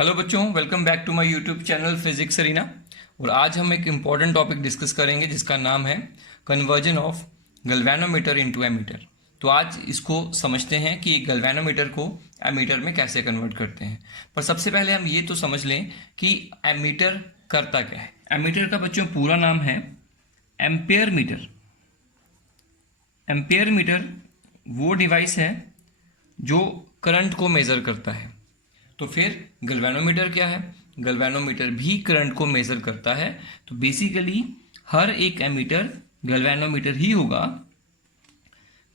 Hello बच्चों, welcome back to my YouTube channel physics arena. और आज हम एक इम्पॉर्टेंट टॉपिक डिस्कस करेंगे जिसका नाम है conversion of galvanometer into ammeter. तो आज इसको समझते हैं कि एक गैल्वेनोमीटर को एमीटर में कैसे कन्वर्ट करते हैं। पर सबसे पहले हम ये तो समझ लें कि एमीटर करता क्या है। एमीटर का बच्चों पूरा नाम है एम्पेयर मीटर। एम्पेयर मीटर वो डिवाइस है जो करंट को मेज़र करता है। तो फिर गैल्वेनोमीटर क्या है? गैल्वेनोमीटर भी करंट को मेज़र करता है। तो बेसिकली हर एक एमीटर गैल्वेनोमीटर ही होगा,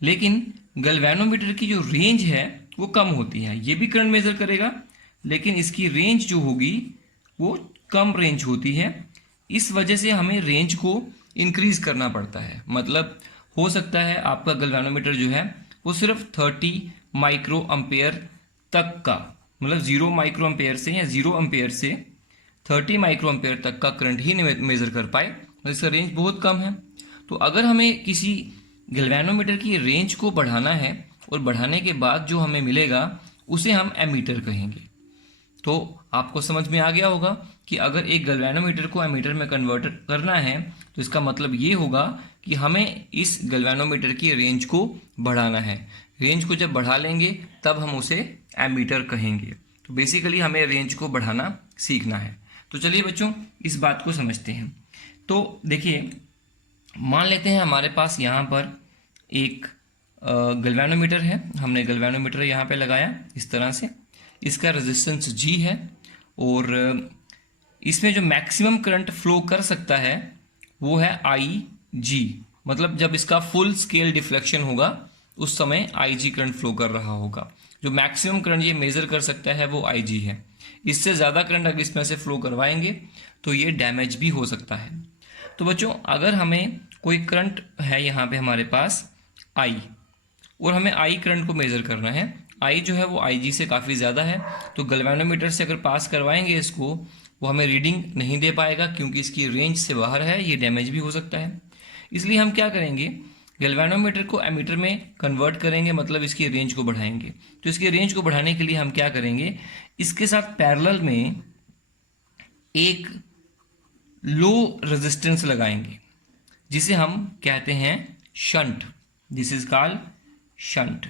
लेकिन गैल्वेनोमीटर की जो रेंज है वो कम होती है। ये भी करंट मेज़र करेगा, लेकिन इसकी रेंज जो होगी वो कम रेंज होती है। इस वजह से हमें रेंज को इंक्रीज करना पड़ता है। मतलब हो सकता है आपका गैल्वेनोमीटर जो है वो सिर्फ 30 माइक्रो अम्पेयर तक का, मतलब 0 माइक्रो अम्पेयर से या 0 अम्पेयर से 30 माइक्रो अम्पेयर तक का करंट ही मेज़र कर पाए, तो इसका रेंज बहुत कम है। तो अगर हमें किसी गैल्वेनोमीटर की रेंज को बढ़ाना है और बढ़ाने के बाद जो हमें मिलेगा उसे हम एमीटर कहेंगे। तो आपको समझ में आ गया होगा कि अगर एक गैल्वेनोमीटर को एमीटर में कन्वर्ट करना है तो इसका मतलब ये होगा कि हमें इस गैल्वेनोमीटर की रेंज को बढ़ाना है। रेंज को जब बढ़ा लेंगे तब हम उसे एमीटर कहेंगे। तो बेसिकली हमें रेंज को बढ़ाना सीखना है। तो चलिए बच्चों इस बात को समझते हैं। तो देखिए, मान लेते हैं हमारे पास यहाँ पर एक गैल्वेनोमीटर है। हमने गैल्वेनोमीटर यहाँ पे लगाया इस तरह से। इसका रेजिस्टेंस G है और इसमें जो मैक्सिमम करंट फ्लो कर सकता है वो है IG। मतलब जब इसका फुल स्केल डिफ्लेक्शन होगा उस समय IG करंट फ्लो कर रहा होगा। जो मैक्सिमम करंट ये मेज़र कर सकता है वो IG है। इससे ज़्यादा करंट अगर इसमें से फ्लो करवाएंगे तो ये डैमेज भी हो सकता है। तो बच्चों अगर हमें कोई करंट है यहाँ पे हमारे पास I, और हमें I करंट को मेज़र करना है, I जो है वो IG से काफ़ी ज़्यादा है, तो गैल्वेनोमीटर से अगर पास करवाएंगे इसको, वो हमें रीडिंग नहीं दे पाएगा क्योंकि इसकी रेंज से बाहर है, ये डैमेज भी हो सकता है। इसलिए हम क्या करेंगे, गैल्वेनोमीटर को एमीटर में कन्वर्ट करेंगे, मतलब इसकी रेंज को बढ़ाएंगे। तो इसकी रेंज को बढ़ाने के लिए हम क्या करेंगे, इसके साथ पैरेलल में एक लो रेजिस्टेंस लगाएंगे जिसे हम कहते हैं shunt. This is called shunt.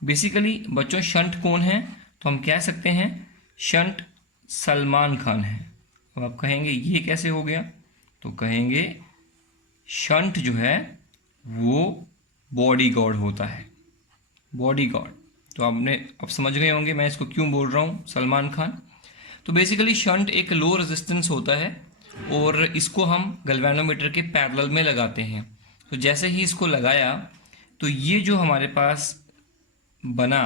Basically बच्चों शंट कौन है? तो हम कह सकते हैं शंट सलमान खान है। अब आप कहेंगे ये कैसे हो गया? तो कहेंगे शंट जो है वो बॉडी गॉड होता है, बॉडी गॉड। तो आपने अब समझ गए होंगे मैं इसको क्यों बोल रहा हूँ सलमान खान। तो बेसिकली शंट एक लो रेजिस्टेंस होता है और इसको हम गैल्वेनोमीटर के पैरेलल में लगाते हैं। तो जैसे ही इसको लगाया तो ये जो हमारे पास बना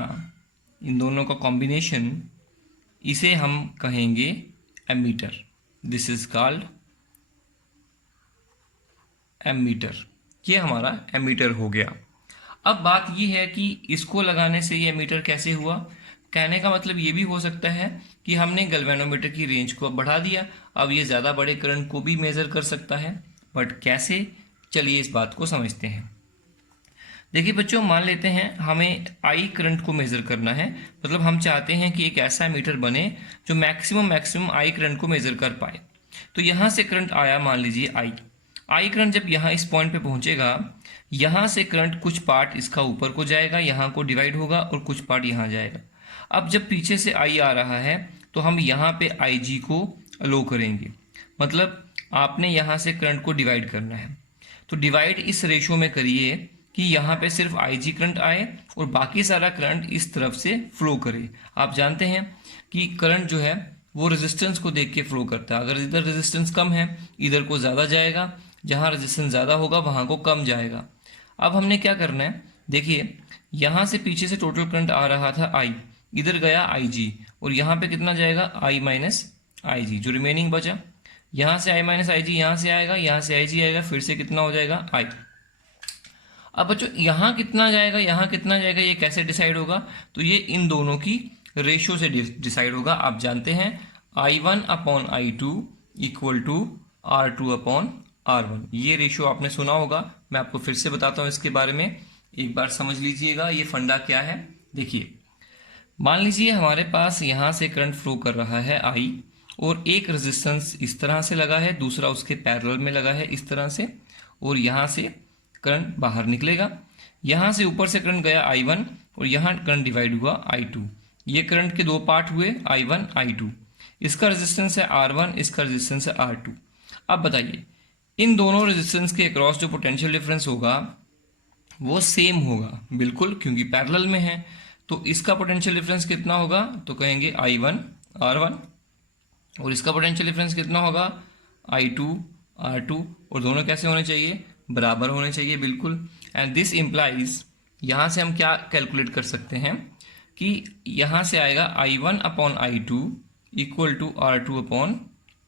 इन दोनों का कॉम्बिनेशन, इसे हम कहेंगे ammeter. This is called ammeter. ये हमारा एमीटर हो गया। अब बात ये है कि इसको लगाने से ये एमीटर कैसे हुआ। कहने का मतलब ये भी हो सकता है कि हमने गैल्वेनोमीटर की रेंज को बढ़ा दिया, अब ये ज़्यादा बड़े करंट को भी मेज़र कर सकता है। बट कैसे, चलिए इस बात को समझते हैं। देखिए बच्चों, मान लेते हैं हमें I करंट को मेज़र करना है। मतलब हम चाहते हैं कि एक ऐसा मीटर बने जो मैक्सिमम I करंट को मेज़र कर पाए। तो यहाँ से करंट आया, मान लीजिए I करंट जब यहाँ इस पॉइंट पे पहुँचेगा, यहाँ से करंट कुछ पार्ट इसका ऊपर को जाएगा, यहाँ को डिवाइड होगा, और कुछ पार्ट यहाँ जाएगा। अब जब पीछे से I आ रहा है तो हम यहाँ पे IG को अलो करेंगे। मतलब आपने यहाँ से करंट को डिवाइड करना है, तो डिवाइड इस रेशो में करिए कि यहाँ पे सिर्फ IG करंट आए और बाकी सारा करंट इस तरफ से फ्लो करे। आप जानते हैं कि करंट जो है वो रेजिस्टेंस को देख के फ्लो करता है। अगर इधर रेजिस्टेंस कम है इधर को ज़्यादा जाएगा, जहाँ रेजिस्टेंस ज़्यादा होगा वहाँ को कम जाएगा। अब हमने क्या करना है, देखिए यहाँ से पीछे से टोटल करंट आ रहा था I, इधर गया IG, और यहाँ पे कितना जाएगा I माइनस IG, जो रिमेनिंग बचा। यहाँ से I माइनस IG यहाँ से आएगा, यहाँ से IG आएगा, फिर से कितना हो जाएगा I। अब बच्चों यहाँ कितना जाएगा, यहाँ कितना जाएगा, ये कैसे डिसाइड होगा? तो ये इन दोनों की रेशियो से डिसाइड होगा। आप जानते हैं I1 upon I2 equal to R2 upon R1। ये रेशियो आपने सुना होगा, मैं आपको फिर से बताता हूँ इसके बारे में, एक बार समझ लीजिएगा ये फंडा क्या है। देखिए मान लीजिए हमारे पास यहाँ से करंट फ्लो कर रहा है आई, और एक रेजिस्टेंस इस तरह से लगा है, दूसरा उसके पैरेलल में लगा है इस तरह से, और यहाँ से करंट बाहर निकलेगा। यहाँ से ऊपर से करंट गया I1 और यहाँ करंट डिवाइड हुआ I2। ये करंट के दो पार्ट हुए I1 I2। इसका रेजिस्टेंस है R1, इसका रेजिस्टेंस है R2। अब बताइए इन दोनों रेजिस्टेंस के अक्रॉस जो पोटेंशियल डिफरेंस होगा वो सेम होगा बिल्कुल, क्योंकि पैरेलल में है। तो इसका पोटेंशियल डिफरेंस कितना होगा, तो कहेंगे I1 R1, और इसका पोटेंशियल डिफरेंस कितना होगा I2 R2, और दोनों कैसे होने चाहिए, बराबर होने चाहिए बिल्कुल। एंड दिस इम्प्लाइज, यहाँ से हम क्या कैलकुलेट कर सकते हैं कि यहाँ से आएगा I1 upon I2 equal to R2 upon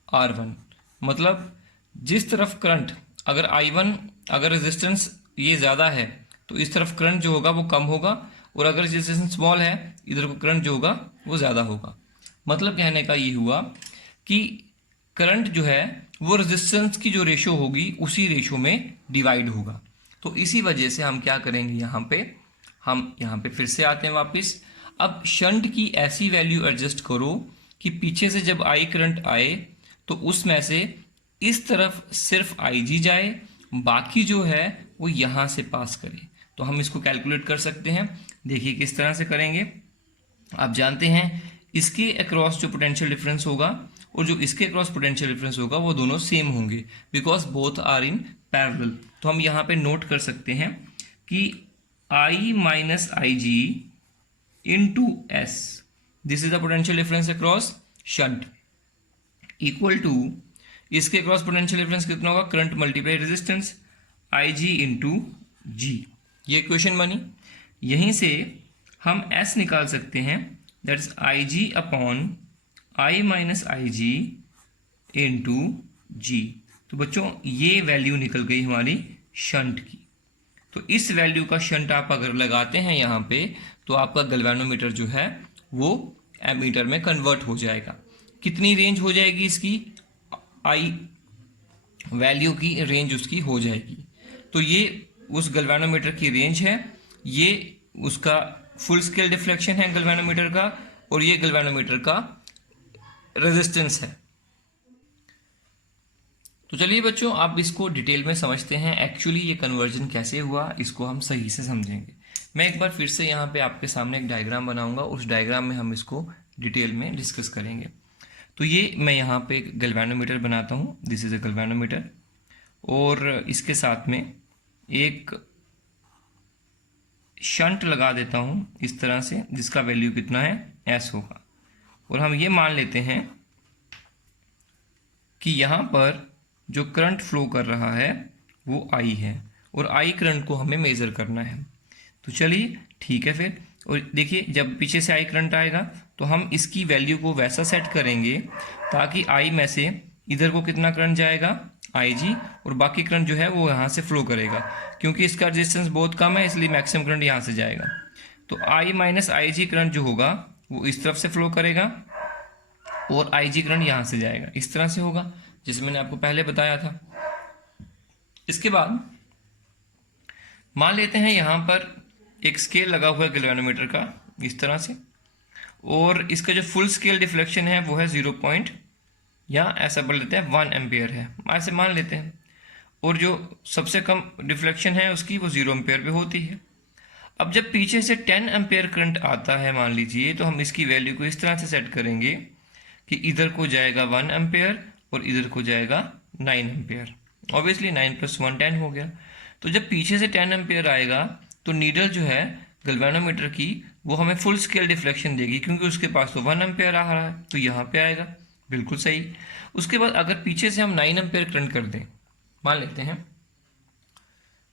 R1। मतलब जिस तरफ करंट, अगर I1 अगर रेजिस्टेंस ये ज़्यादा है तो इस तरफ करंट जो होगा वो कम होगा, और अगर रेजिस्टेंस स्मॉल है इधर को करंट जो होगा वो ज़्यादा होगा। मतलब कहने का ये हुआ कि करंट जो है वो रेजिस्टेंस की जो रेशो होगी उसी रेशो में डिवाइड होगा। तो इसी वजह से हम क्या करेंगे, हम यहाँ पे फिर से आते हैं वापस। अब शंट की ऐसी वैल्यू एडजस्ट करो कि पीछे से जब आई करंट आए तो उसमें से इस तरफ सिर्फ IG जाए, बाकी जो है वो यहाँ से पास करे। तो हम इसको कैलकुलेट कर सकते हैं। देखिए किस तरह से करेंगे। आप जानते हैं इसके अक्रॉस जो पोटेंशियल डिफरेंस होगा और जो इसके अक्रॉस पोटेंशियल डिफरेंस होगा वो दोनों सेम होंगे, because both are in parallel. तो हम यहाँ पे नोट कर सकते हैं कि I minus IG into S, this is the potential difference across shunt, equal to इसके अक्रॉस पोटेंशियल डिफरेंस कितना होगा, current multiply resistance IG into G। ये इक्वेशन बनी। यहीं से हम S निकाल सकते हैं, that is IG upon I minus IG into G। तो बच्चों ये वैल्यू निकल गई हमारी शंट की। तो इस वैल्यू का शंट आप अगर लगाते हैं यहाँ पे तो आपका गैल्वेनोमीटर जो है वो एमीटर में कन्वर्ट हो जाएगा। कितनी रेंज हो जाएगी इसकी, आई वैल्यू की रेंज उसकी हो जाएगी। तो ये उस गैल्वेनोमीटर की रेंज है, ये उसका फुल स्केल डिफ्लेक्शन है गैल्वेनोमीटर का, और ये गैल्वेनोमीटर का रेजिस्टेंस है। तो चलिए बच्चों आप इसको डिटेल में समझते हैं, एक्चुअली ये कन्वर्जन कैसे हुआ इसको हम सही से समझेंगे। मैं एक बार फिर से यहाँ पे आपके सामने एक डायग्राम बनाऊंगा, उस डायग्राम में हम इसको डिटेल में डिस्कस करेंगे। तो ये मैं यहाँ पे एक गैल्वेनोमीटर बनाता हूँ, दिस इज अ गैल्वेनोमीटर, और इसके साथ में एक शंट लगा देता हूँ इस तरह से, जिसका वैल्यू कितना है S होगा। और हम ये मान लेते हैं कि यहाँ पर जो करंट फ्लो कर रहा है वो I है, और I करंट को हमें मेज़र करना है। तो चलिए ठीक है फिर। और देखिए जब पीछे से I करंट आएगा तो हम इसकी वैल्यू को वैसा सेट करेंगे ताकि I में से इधर को कितना करंट जाएगा IG, और बाकी करंट जो है वो यहाँ से फ्लो करेगा। क्योंकि इसका रेजिस्टेंस बहुत कम है इसलिए मैक्सिमम करंट यहाँ से जाएगा। तो I माइनस IG करंट जो होगा वो इस तरफ से फ्लो करेगा, और IG करंट यहाँ से जाएगा, इस तरह से होगा जिसे मैंने आपको पहले बताया था। इसके बाद मान लेते हैं यहाँ पर एक स्केल लगा हुआ है गैल्वेनोमीटर का इस तरह से, और इसका जो फुल स्केल डिफ्लेक्शन है वो है 0. या ऐसा बोल लेते हैं 1 एम्पियर है, ऐसे मान लेते हैं। और जो सबसे कम डिफ्लेक्शन है उसकी वो 0 एम्पियर पे होती है। अब जब पीछे से 10 एम्पियर करंट आता है मान लीजिए, तो हम इसकी वैल्यू को इस तरह से सेट करेंगे कि इधर को जाएगा 1 एम्पियर और इधर को जाएगा 9 एम्पियर। ऑब्वियसली 9 + 1 10 हो गया। तो जब पीछे से 10 एम्पियर आएगा तो नीडल जो है गैल्वेनोमीटर की वो हमें फुल स्केल डिफ्लेक्शन देगी, क्योंकि उसके पास तो 1 एम्पियर आ रहा है तो यहाँ पे आएगा, बिल्कुल सही। उसके बाद अगर पीछे से हम 9 एम्पियर करंट कर दें मान लेते हैं,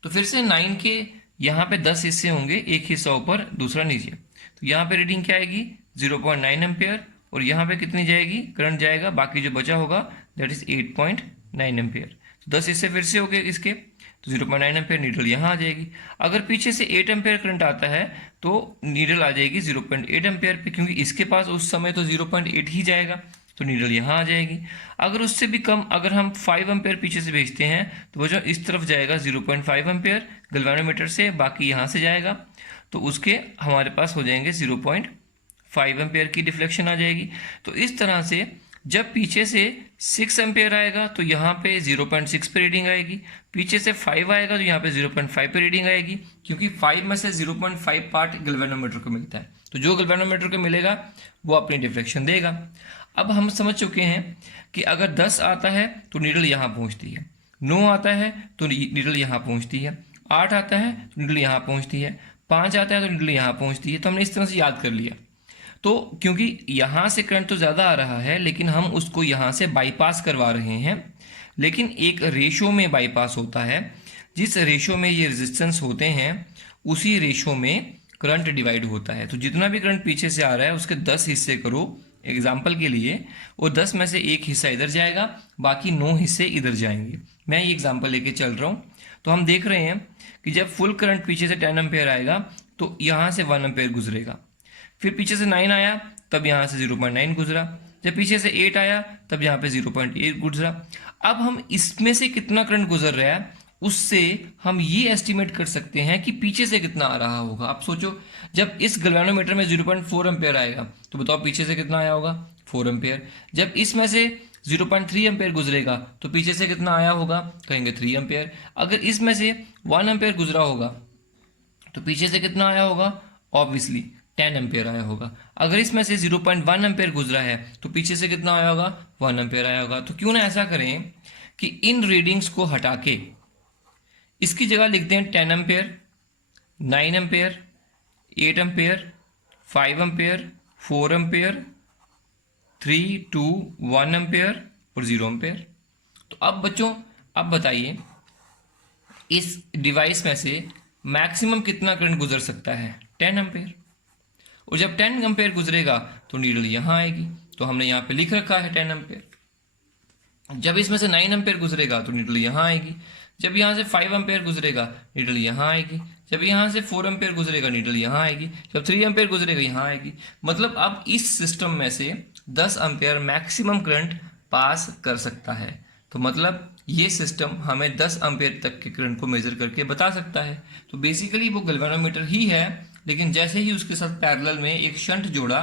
तो फिर से 9 के यहाँ पे 10 हिस्से होंगे, एक हिस्सा ऊपर दूसरा नीचे। तो यहाँ पे रीडिंग क्या आएगी 0.9 एम्पियर, और यहाँ पे कितनी जाएगी करंट जाएगा, बाकी जो बचा होगा दैट इज 8.9 एम्पियर। तो 10 हिस्से फिर से हो गए इसके, तो 0.9 एम्पियर नीडल यहाँ आ जाएगी। अगर पीछे से 8 एम्पियर करंट आता है तो नीडल आ जाएगी 0.8 एम्पियर पे, क्योंकि इसके पास उस समय तो 0.8 ही जाएगा, तो नीडल यहाँ आ जाएगी। अगर उससे भी कम, अगर हम 5 एम्पियर पीछे से भेजते हैं तो वो जो इस तरफ जाएगा 0.5 एम्पियर गैल्वेनोमीटर से, बाकी यहाँ से जाएगा, तो उसके हमारे पास हो जाएंगे 5 एम्पेयर की डिफ्लेक्शन आ जाएगी। तो इस तरह से जब पीछे से 6 एम्पेयर आएगा तो यहाँ पे 0.6 पे रीडिंग आएगी, पीछे से 5 आएगा तो यहाँ पे 0.5 पे रीडिंग आएगी, क्योंकि 5 में से 0.5 पार्ट गैल्वेनोमीटर को मिलता है। तो जो गैल्वेनोमीटर को मिलेगा वो अपनी डिफ्लेक्शन देगा। अब हम समझ चुके हैं कि अगर 10 आता है तो नीडल यहाँ पहुँचती है, 9 आता है तो नीडल यहाँ पहुँचती है, 8 आता है तो नीडल यहाँ पहुँचती है, 5 आता है तो नीडल यहाँ पहुँचती है। तो हमने इस तरह से याद कर लिया। तो क्योंकि यहाँ से करंट तो ज़्यादा आ रहा है लेकिन हम उसको यहाँ से बाईपास करवा रहे हैं, लेकिन एक रेशो में बाईपास होता है। जिस रेशो में ये रेजिस्टेंस होते हैं उसी रेशो में करंट डिवाइड होता है। तो जितना भी करंट पीछे से आ रहा है उसके 10 हिस्से करो एग्जाम्पल के लिए, और 10 में से एक हिस्सा इधर जाएगा, बाकी 9 हिस्से इधर जाएंगे। मैं ये एग्जाम्पल लेके चल रहा हूँ। तो हम देख रहे हैं कि जब फुल करंट पीछे से 10 एम्पेयर आएगा तो यहाँ से 1 एम्पेयर गुजरेगा, फिर पीछे से 9 आया तब यहाँ से 0.9 गुजरा, जब पीछे से 8 आया तब यहाँ पे 0.8 गुजरा। अब हम इसमें से कितना करंट गुजर रहा है उससे हम ये एस्टिमेट कर सकते हैं कि पीछे से कितना आ रहा होगा। आप सोचो, जब इस गैल्वेनोमीटर में 0.4 एम्पेयर आएगा तो बताओ पीछे से कितना आया होगा, 4 एम्पेयर। जब इसमें से 0.3 एम्पेयर गुजरेगा तो पीछे से कितना आया होगा, कहेंगे 3 एम्पेयर। अगर इसमें से 1 एम्पेयर गुजरा होगा तो पीछे से कितना आया होगा, ऑब्वियसली 10 एम्पेयर आया होगा। अगर इसमें से 0.1 एम्पेयर गुजरा है तो पीछे से कितना आया होगा, 1 एम्पेयर आया होगा। तो क्यों ना ऐसा करें कि इन रीडिंग्स को हटा के इसकी जगह लिखते हैं 10 ampere, 9 ampere, 8 ampere, 5 ampere, 4 ampere, 3, 2, 1 ampere और 0 एम्पेयर। तो अब बच्चों अब बताइए इस डिवाइस में से मैक्सिमम कितना करंट गुजर सकता है, 10 एम्पेयर। और जब 10 एम्पेयर गुजरेगा तो नीडल यहाँ आएगी, तो हमने यहाँ पे लिख रखा है 10 एम्पेयर। जब इसमें से 9 एम्पेयर गुजरेगा तो नीडल यहाँ आएगी, जब यहाँ से 5 एम्पेयर गुजरेगा नीडल यहाँ आएगी, जब यहाँ से 4 एम्पेयर गुजरेगा नीडल यहाँ आएगी, जब 3 एम्पेयर गुजरेगा यहाँ आएगी। मतलब अब इस सिस्टम में से 10 एम्पेयर मैक्सिमम करंट पास कर सकता है। तो मतलब ये सिस्टम हमें 10 एम्पेयर तक के करंट को मेजर करके बता सकता है। तो बेसिकली वो गैल्वेनोमीटर ही है, लेकिन जैसे ही उसके साथ पैरेलल में एक शंट जोड़ा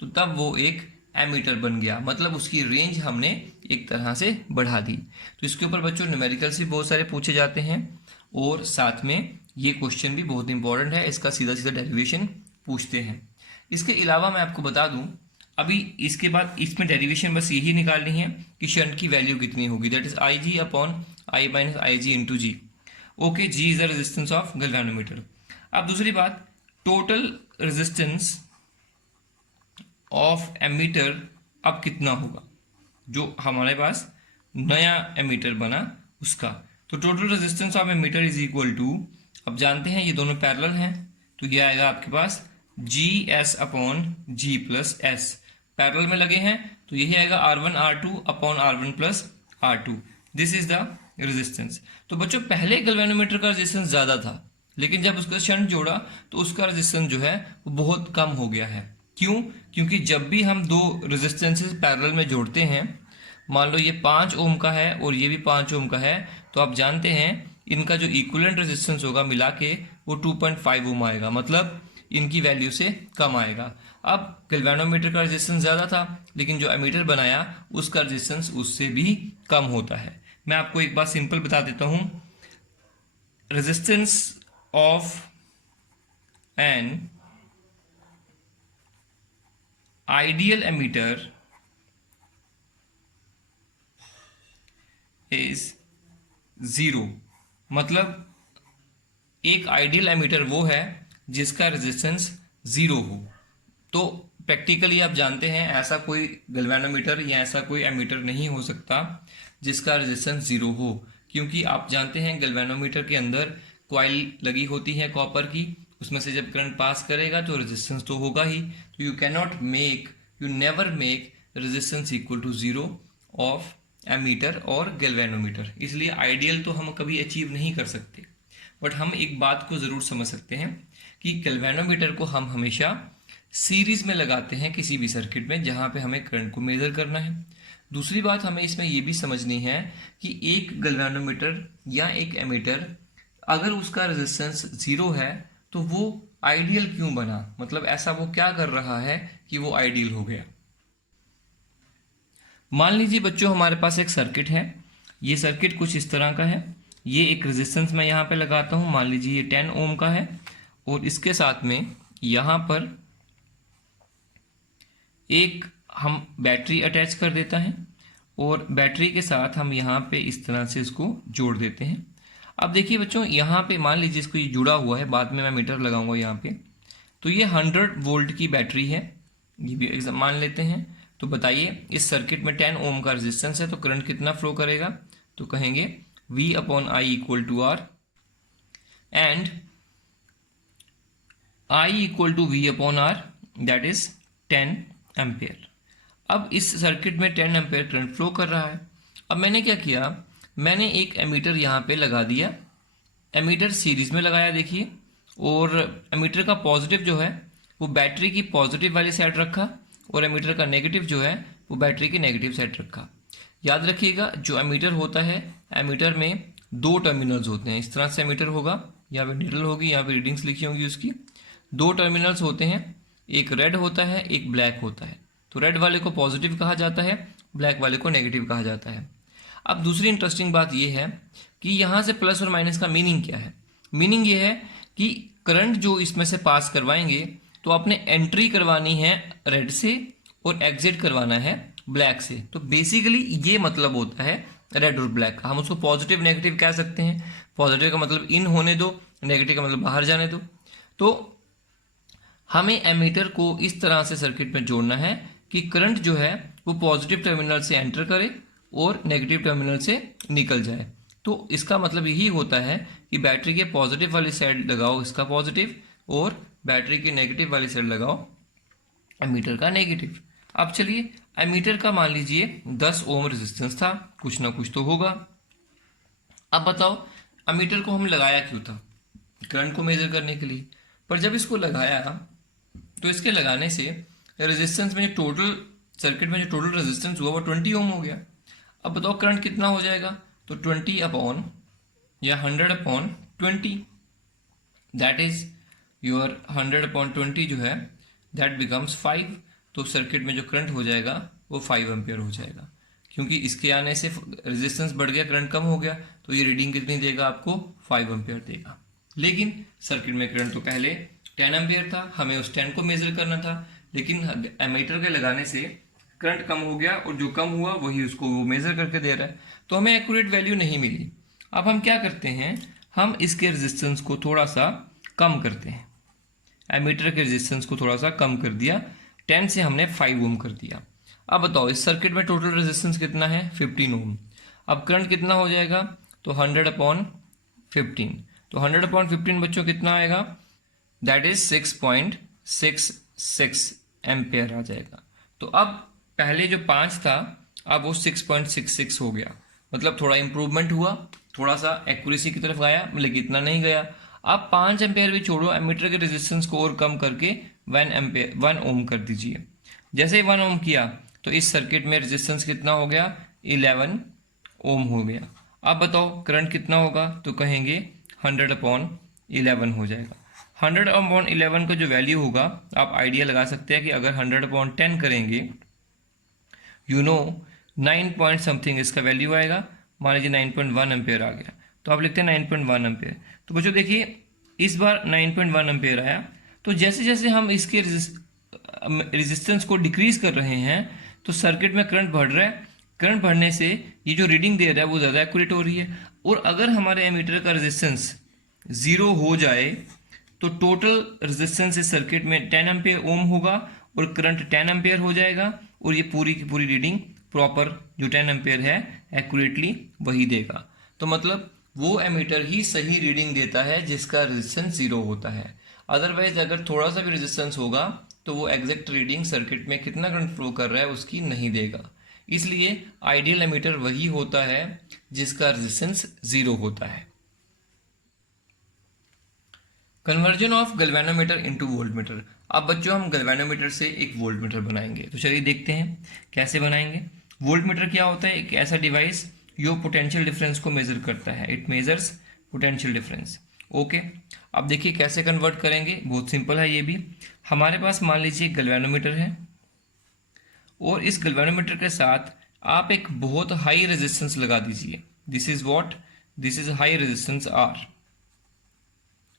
तो तब वो एक एमीटर बन गया। मतलब उसकी रेंज हमने एक तरह से बढ़ा दी। तो इसके ऊपर बच्चों न्यूमेरिकल से बहुत सारे पूछे जाते हैं और साथ में ये क्वेश्चन भी बहुत इंपॉर्टेंट है, इसका सीधा सीधा डेरिवेशन पूछते हैं। इसके अलावा मैं आपको बता दूं अभी इसके बाद इसमें डेरिवेशन बस यही निकालनी है कि शंट की वैल्यू कितनी होगी, that is I G upon I minus I G into G. Okay, G is the resistance of galvanometer. अब दूसरी बात, टोटल रेजिस्टेंस ऑफ एमीटर अब कितना होगा, जो हमारे पास नया एमीटर बना उसका। तो total resistance of ammeter is equal to, अब जानते हैं ये दोनों पैरेलल हैं तो ये आएगा आपके पास जी एस अपॉन जी प्लस एस। पैरेलल में लगे हैं तो यही आएगा R1 R2 upon R1 plus R2। This is the resistance. तो बच्चों पहले गैल्वेनोमीटर का रेजिस्टेंस ज़्यादा था, लेकिन जब उसका शंट जोड़ा तो उसका रेजिस्टेंस जो है वो बहुत कम हो गया है। क्यों? क्योंकि जब भी हम दो रेजिस्टेंसेस पैरेलल में जोड़ते हैं, मान लो ये 5 ओम का है और ये भी 5 ओम का है, तो आप जानते हैं इनका जो इक्विवेलेंट रेजिस्टेंस होगा मिला के वो 2.5 ओम आएगा, मतलब इनकी वैल्यू से कम आएगा। अब गैल्वेनोमीटर का रेजिस्टेंस ज़्यादा था, लेकिन जो एमीटर बनाया उसका रेजिस्टेंस उससे भी कम होता है। मैं आपको एक बात सिंपल बता देता हूँ, resistance of an ideal ammeter is 0। मतलब एक आइडियल एमीटर वो है जिसका रेजिस्टेंस 0 हो। तो प्रैक्टिकली आप जानते हैं ऐसा कोई गैल्वेनोमीटर या ऐसा कोई एमीटर नहीं हो सकता जिसका रेजिस्टेंस 0 हो, क्योंकि आप जानते हैं गैल्वेनोमीटर के अंदर कॉइल लगी होती है कॉपर की, उसमें से जब करंट पास करेगा तो रेजिस्टेंस तो होगा ही। तो you never make resistance equal to 0 of ammeter और गैल्वेनोमीटर। इसलिए आइडियल तो हम कभी अचीव नहीं कर सकते, बट हम एक बात को ज़रूर समझ सकते हैं कि गैल्वेनोमीटर को हम हमेशा सीरीज में लगाते हैं किसी भी सर्किट में जहाँ पे हमें करंट को मेजर करना है। दूसरी बात हमें इसमें ये भी समझनी है कि एक गैल्वेनोमीटर या एक एमीटर अगर उसका रेजिस्टेंस 0 है तो वो आइडियल क्यों बना, मतलब ऐसा वो क्या कर रहा है कि वो आइडियल हो गया। मान लीजिए बच्चों हमारे पास एक सर्किट है, ये सर्किट कुछ इस तरह का है, ये एक रेजिस्टेंस मैं यहाँ पे लगाता हूँ, मान लीजिए ये 10 ओम का है, और इसके साथ में यहाँ पर एक हम बैटरी अटैच कर देता है, और बैटरी के साथ हम यहाँ पे इस तरह से इसको जोड़ देते हैं। अब देखिए बच्चों, यहाँ पे मान लीजिए इसको ये जुड़ा हुआ है, बाद में मैं मीटर लगाऊंगा यहाँ पे, तो ये 100 वोल्ट की बैटरी है, ये भी एग्जाम मान लेते हैं। तो बताइए इस सर्किट में 10 ओम का रेजिस्टेंस है, तो करंट कितना फ्लो करेगा, तो कहेंगे V upon I equal to R, and I equal to V upon R, that is 10 ampere. अब इस सर्किट में 10 एम्पेयर करंट फ्लो कर रहा है। अब मैंने क्या किया, मैंने एक एमीटर यहाँ पे लगा दिया, एमीटर सीरीज में लगाया देखिए, और एमीटर का पॉजिटिव जो है वो बैटरी की पॉजिटिव वाली साइड रखा, और एमीटर का नेगेटिव जो है वो बैटरी की नेगेटिव साइड रखा। याद रखिएगा जो एमीटर होता है, एमीटर में 2 टर्मिनल्स होते हैं, इस तरह से एमीटर होगा, यहाँ पे नीडल होगी, यहाँ पे रीडिंग्स लिखी होंगी उसकी। 2 टर्मिनल्स होते हैं, एक रेड होता है, एक ब्लैक होता है। तो रेड वाले को पॉजिटिव कहा जाता है, ब्लैक वाले को नेगेटिव कहा जाता है। अब दूसरी इंटरेस्टिंग बात यह है कि यहाँ से प्लस और माइनस का मीनिंग क्या है। मीनिंग ये है कि करंट जो इसमें से पास करवाएंगे तो आपने एंट्री करवानी है रेड से और एग्जिट करवाना है ब्लैक से। तो बेसिकली ये मतलब होता है रेड और ब्लैक का। हम उसको पॉजिटिव नेगेटिव कह सकते हैं। पॉजिटिव का मतलब इन होने दो, नेगेटिव का मतलब बाहर जाने दो। तो हमें एमीटर को इस तरह से सर्किट में जोड़ना है कि करंट जो है वो पॉजिटिव टर्मिनल से एंटर करे और नेगेटिव टर्मिनल से निकल जाए। तो इसका मतलब यही होता है कि बैटरी के पॉजिटिव वाली साइड लगाओ इसका पॉजिटिव, और बैटरी की नेगेटिव वाली साइड लगाओ एमीटर का नेगेटिव। अब चलिए, एमीटर का मान लीजिए 10 ओम रेजिस्टेंस था, कुछ ना कुछ तो होगा। अब बताओ एमीटर को हम लगाया क्यों था, करंट को मेजर करने के लिए। पर जब इसको लगाया तो इसके लगाने से रेजिस्टेंस में टोटल सर्किट में जो टोटल रेजिस्टेंस हुआ वो 20 ओम हो गया। अब बताओ करंट कितना हो जाएगा, तो 20 अपॉन या 100 upon 20, that is your 100 upon 20 जो है दैट बिकम्स 5। तो सर्किट में जो करंट हो जाएगा वो 5 एम्पियर हो जाएगा, क्योंकि इसके आने से रेजिस्टेंस बढ़ गया, करंट कम हो गया, तो ये रीडिंग कितनी देगा आपको, 5 एम्पियर देगा। लेकिन सर्किट में करंट तो पहले 10 एम्पियर था, हमें उस 10 को मेजर करना था, लेकिन एमीटर के लगाने से करंट कम हो गया और जो कम हुआ वही उसको वो मेजर करके दे रहा है, तो हमें एक्यूरेट वैल्यू नहीं मिली। अब हम क्या करते हैं, हम इसके रेजिस्टेंस को थोड़ा सा कम करते हैं, एमीटर के रेजिस्टेंस को थोड़ा सा कम कर दिया, 10 से हमने 5 ओम कर दिया। अब बताओ इस सर्किट में टोटल रेजिस्टेंस कितना है, 15 ओम। अब करंट कितना हो जाएगा, तो 100 अपॉन 15, तो 100 अपॉन 15 बच्चों कितना आएगा, दैट इज 6.66 एम्पेयर आ जाएगा। तो अब पहले जो 5 था अब वो 6.66 हो गया, मतलब थोड़ा इंप्रूवमेंट हुआ, थोड़ा सा एक्यूरेसी की तरफ गया, लेकिन इतना नहीं गया। अब 5 एम्पेयर भी छोड़ो, एमीटर के रेजिस्टेंस को और कम करके 1 ओम कर दीजिए। जैसे ही 1 ओम किया तो इस सर्किट में रेजिस्टेंस कितना हो गया, 11 ओम हो गया। अब बताओ करंट कितना होगा, तो कहेंगे 100 अपॉन 11 हो जाएगा। 100 अपॉन 11 का जो वैल्यू होगा आप आइडिया लगा सकते हैं कि अगर 100 अपॉन 10 करेंगे, यू नो 9 पॉइंट समथिंग इसका वैल्यू आएगा। मान लीजिए 9.1 एम्पेयर आ गया, तो आप लिखते हैं 9.1 एम्पेयर। तो बच्चों देखिए इस बार 9.1 एम्पेयर आया, तो जैसे जैसे हम इसके रेजिस्टेंस को डिक्रीज कर रहे हैं तो सर्किट में करंट बढ़ रहा है। करंट बढ़ने से ये जो रीडिंग दे रहा है वो ज़्यादा एक्यूरेट हो रही है। और अगर हमारे एमीटर का रेजिस्टेंस 0 हो जाए तो टोटल रेजिस्टेंस इस सर्किट में 10 एम्पेयर ओम होगा और करंट 10 एम्पेयर हो जाएगा, और ये पूरी की पूरी रीडिंग प्रॉपर जो 10 एम्पेयर है एक्यूरेटली वही देगा। तो मतलब वो एमीटर ही सही रीडिंग देता है जिसका रेजिस्टेंस 0 होता है। अदरवाइज अगर थोड़ा सा भी रेजिस्टेंस होगा तो वो एग्जैक्ट रीडिंग सर्किट में कितना करंट फ्लो कर रहा है उसकी नहीं देगा। इसलिए आइडियल एमीटर वही होता है जिसका रेजिस्टेंस 0 होता है। Conversion of galvanometer into voltmeter. अब बच्चों हम गैल्वेनोमीटर से एक वोल्टमीटर बनाएंगे, तो चलिए देखते हैं कैसे बनाएंगे। वोल्टमीटर क्या होता है, एक ऐसा डिवाइस जो पोटेंशियल डिफरेंस को मेजर करता है। It measures potential difference. Okay, अब देखिए कैसे कन्वर्ट करेंगे, बहुत सिंपल है ये भी। हमारे पास मान लीजिए गैल्वेनोमीटर है और इस गैल्वेनोमीटर के साथ आप एक बहुत हाई रेजिस्टेंस लगा दीजिए। This is what, this is high resistance R,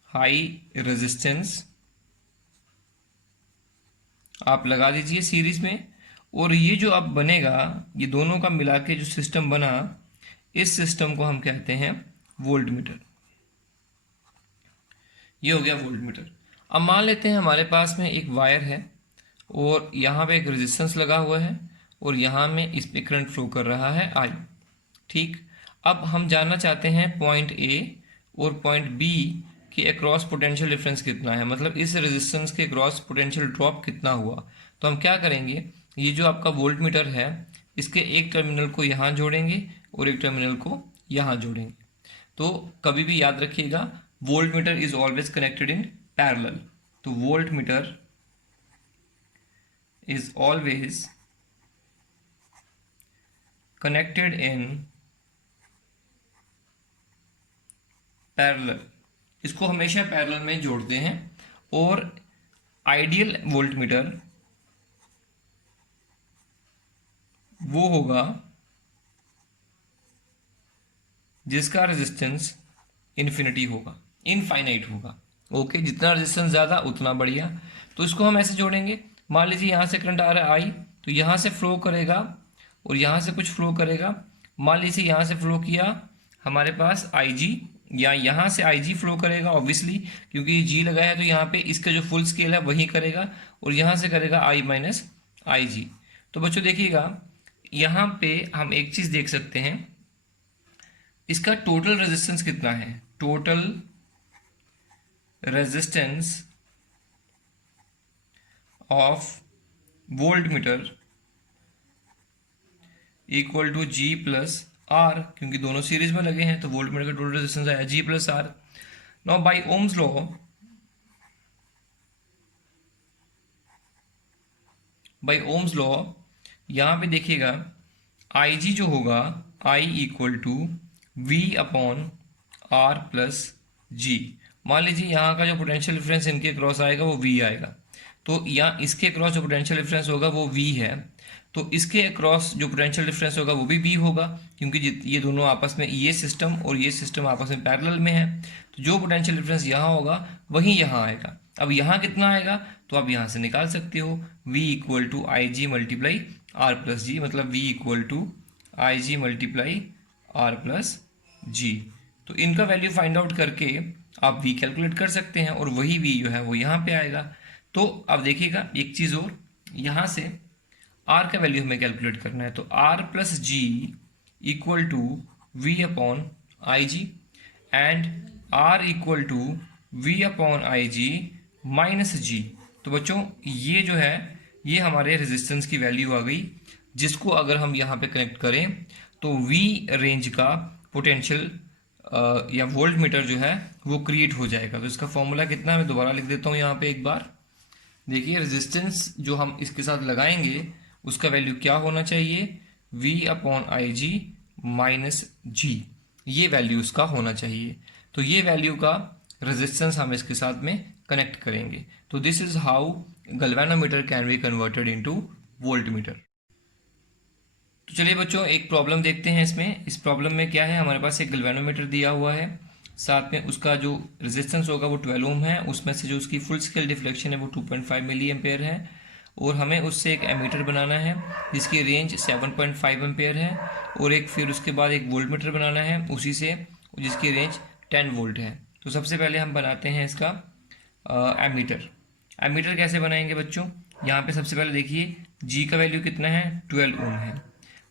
high resistance आप लगा दीजिए सीरीज में। और ये जो अब बनेगा, ये दोनों का मिला के जो सिस्टम बना, इस सिस्टम को हम कहते हैं वोल्ट मीटर। ये हो गया वोल्ट मीटर। अब मान लेते हैं हमारे पास में एक वायर है और यहाँ पे एक रेजिस्टेंस लगा हुआ है और यहाँ में इस पे करंट फ्लो कर रहा है आई। ठीक, अब हम जानना चाहते हैं पॉइंट ए और पॉइंट बी के अक्रॉस पोटेंशियल डिफरेंस कितना है, मतलब इस रेजिस्टेंस के अक्रॉस पोटेंशियल ड्रॉप कितना हुआ। तो हम क्या करेंगे, ये जो आपका वोल्ट मीटर है इसके एक टर्मिनल को यहाँ जोड़ेंगे और एक टर्मिनल को यहाँ जोड़ेंगे। तो कभी भी याद रखिएगा, volt meter is always connected in parallel. तो volt meter is always connected in parallel, इसको हमेशा पैरेलल में जोड़ते हैं। और आइडियल वोल्ट मीटर वो होगा जिसका रेजिस्टेंस इन्फिनिटी होगा, इनफाइनाइट होगा। ओके, जितना रेजिस्टेंस ज़्यादा उतना बढ़िया। तो इसको हम ऐसे जोड़ेंगे, मान लीजिए यहाँ से करंट आ रहा है आई, तो यहाँ से फ्लो करेगा और यहाँ से कुछ फ्लो करेगा। मान लीजिए यहाँ से फ्लो किया हमारे पास आई जी, या यहाँ से आई जी फ्लो करेगा ऑब्वियसली, क्योंकि ये जी लगा है तो यहाँ पे इसका जो फुल स्केल है वही करेगा, और यहाँ से करेगा आई माइनस आई जी। तो बच्चों देखिएगा, यहाँ पे हम एक चीज़ देख सकते हैं, इसका टोटल रेजिस्टेंस कितना है, total resistance of volt meter equal to G plus R, क्योंकि दोनों सीरीज में लगे हैं तो वोल्ट मीटर का टोटल रेजिस्टेंस आया G plus R. Now by Ohm's law, by Ohm's law यहाँ पे देखिएगा आई जी जो होगा, I equal to V upon R plus G. मान लीजिए यहाँ का जो पोटेंशियल डिफरेंस इनके क्रॉस आएगा वो वी आएगा, तो यहाँ इसके क्रॉस जो पोटेंशियल डिफरेंस होगा वो वी है, तो इसके अक्रॉस जो पोटेंशियल डिफरेंस होगा वो भी वी होगा, क्योंकि ये दोनों आपस में, ये सिस्टम और ये सिस्टम आपस में पैरेलल में है। तो जो पोटेंशियल डिफरेंस यहाँ होगा वही यहाँ आएगा। अब यहाँ कितना आएगा तो आप यहाँ से निकाल सकते हो, v equal to I G multiply R plus G, मतलब v equal to I G multiply R plus G. तो इनका वैल्यू फाइंड आउट करके आप v कैलकुलेट कर सकते हैं और वही v जो है वो यहाँ पे आएगा। तो अब देखिएगा एक चीज़ और, यहाँ से r का वैल्यू हमें कैलकुलेट करना है, तो r plus G equal to V upon I G, and r equal to V upon I G minus G. तो बच्चों ये जो है ये हमारे रेजिस्टेंस की वैल्यू आ गई, जिसको अगर हम यहाँ पे कनेक्ट करें तो v रेंज का पोटेंशियल या वोल्ट मीटर जो है वो क्रिएट हो जाएगा। तो इसका फॉर्मूला कितना है मैं दोबारा लिख देता हूँ यहाँ पे एक बार। देखिए रेजिस्टेंस जो हम इसके साथ लगाएंगे उसका वैल्यू क्या होना चाहिए, v upon I G minus G, ये वैल्यू उसका होना चाहिए। तो ये वैल्यू का रेजिस्टेंस हम इसके साथ में कनेक्ट करेंगे। तो this is how galvanometer can be converted into volt meter. तो चलिए बच्चों एक प्रॉब्लम देखते हैं इसमें। इस प्रॉब्लम में क्या है, हमारे पास एक गैल्वेनोमीटर दिया हुआ है, साथ में उसका जो रेजिस्टेंस होगा वो 12 ओम है, उसमें से जो उसकी फुल स्केल डिफ्लेक्शन है वो 2.5 मिली एम्पेयर है, और हमें उससे एक एमीटर बनाना है जिसकी रेंज 7.5 एम्पेयर है, और एक फिर उसके बाद एक वोल्ट मीटर बनाना है उसी से जिसकी रेंज 10 वोल्ट है। तो सबसे पहले हम बनाते हैं इसका एमीटर। एमीटर कैसे बनाएंगे बच्चों, यहाँ पे सबसे पहले देखिए जी का वैल्यू कितना है 12 ओम है,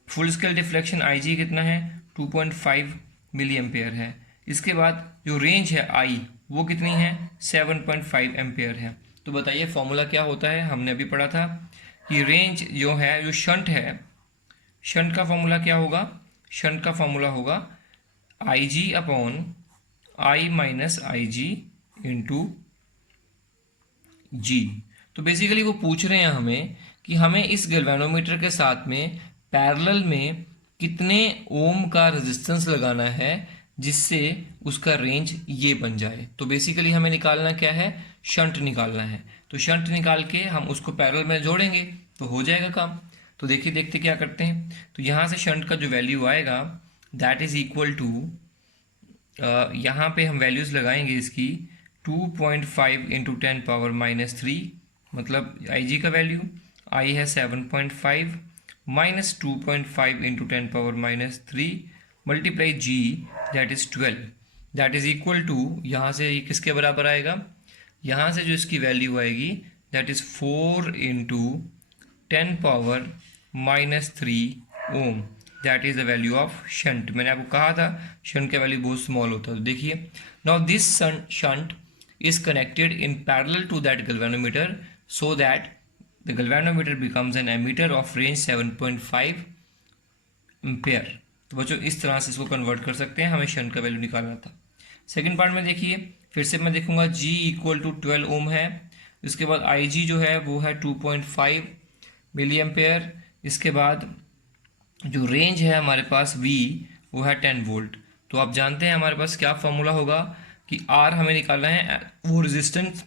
फुल स्केल डिफ्लेक्शन आई जी कितना है 2.5 मिली एम्पेयर है, इसके बाद जो रेंज है आई वो कितनी है 7.5 एम्पेयर है। तो बताइए फॉर्मूला क्या होता है, हमने अभी पढ़ा था कि रेंज जो है जो शंट है, शंट का फॉर्मूला क्या होगा, शंट का फॉर्मूला होगा I G upon I minus I G into G. तो बेसिकली वो पूछ रहे हैं हमें कि हमें इस गैल्वेनोमीटर के साथ में पैरेलल में कितने ओम का रेजिस्टेंस लगाना है जिससे उसका रेंज ये बन जाए। तो बेसिकली हमें निकालना क्या है, शंट निकालना है। तो शंट निकाल के हम उसको पैरेलल में जोड़ेंगे तो हो जाएगा काम। तो देखिए देखते क्या करते हैं। तो यहाँ से शंट का जो वैल्यू आएगा दैट इज इक्वल टू, यहाँ पे हम वैल्यूज़ लगाएंगे इसकी 2.5 इंटू 10⁻³ मतलब IG का वैल्यू, I है 7.5 minus 2.5 into 10⁻³ multiply G that is 12 that is equal to, यहाँ से ये किसके बराबर आएगा, यहाँ से जो इसकी वैल्यू आएगी दैट इज़ 4 इंटू 10⁻³ ohm that is the value of shunt. मैंने आपको कहा था शंट का वैल्यू बहुत स्मॉल होता है। तो देखिए now this shunt is connected in parallel to that galvanometer so that the galvanometer becomes an ammeter of range 7.5 ampere. तो बच्चों इस तरह से इसको कन्वर्ट कर सकते हैं, हमें शंट का वैल्यू निकालना था। सेकंड पार्ट में देखिए फिर से मैं देखूंगा G इक्वल टू 12 ओम है, इसके बाद IG जो है वो है 2.5 मिली एम्पेयर, इसके बाद जो रेंज है हमारे पास V वो है 10 वोल्ट। तो आप जानते हैं हमारे पास क्या फॉर्मूला होगा कि R हमें निकालना है वो रेजिस्टेंस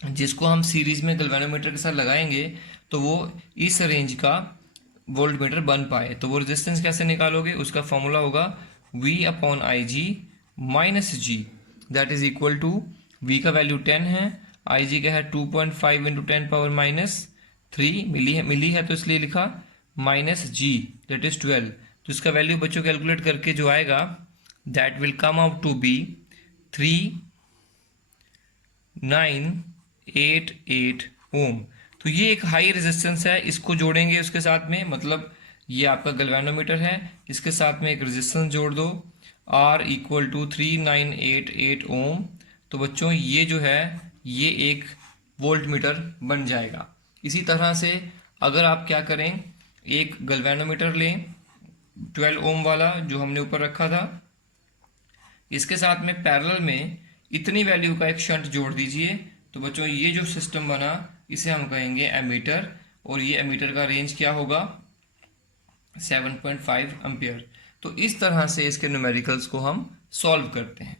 जिसको हम सीरीज में गैल्वेनोमीटर के साथ लगाएंगे तो वो इस रेंज का वोल्ट मीटर बन पाए। तो वो रेजिस्टेंस कैसे निकालोगे, उसका फॉर्मूला होगा V/IG minus G that is equal to, V का वैल्यू 10 है, IG का है 2.5 इंटू 10⁻³ मिली है तो इसलिए लिखा, माइनस G दैट इज 12। तो इसका वैल्यू बच्चों कैलकुलेट करके जो आएगा that will come out to be 3988 ohm. तो ये एक हाई रेजिस्टेंस है, इसको जोड़ेंगे उसके साथ में, मतलब ये आपका गैल्वेनोमीटर है, इसके साथ में एक रेजिस्टेंस जोड़ दो R इक्वल टू 3988 ओम। तो बच्चों ये जो है ये एक वोल्ट मीटर बन जाएगा। इसी तरह से अगर आप क्या करें, एक गैल्वेनोमीटर लें 12 ओम वाला जो हमने ऊपर रखा था, इसके साथ में पैरेलल में इतनी वैल्यू का एक शंट जोड़ दीजिए। तो बच्चों ये जो सिस्टम बना इसे हम कहेंगे एमीटर, और ये एमीटर का रेंज क्या होगा 7.5 एम्पियर। तो इस तरह से इसके न्यूमेरिकल्स को हम सॉल्व करते हैं।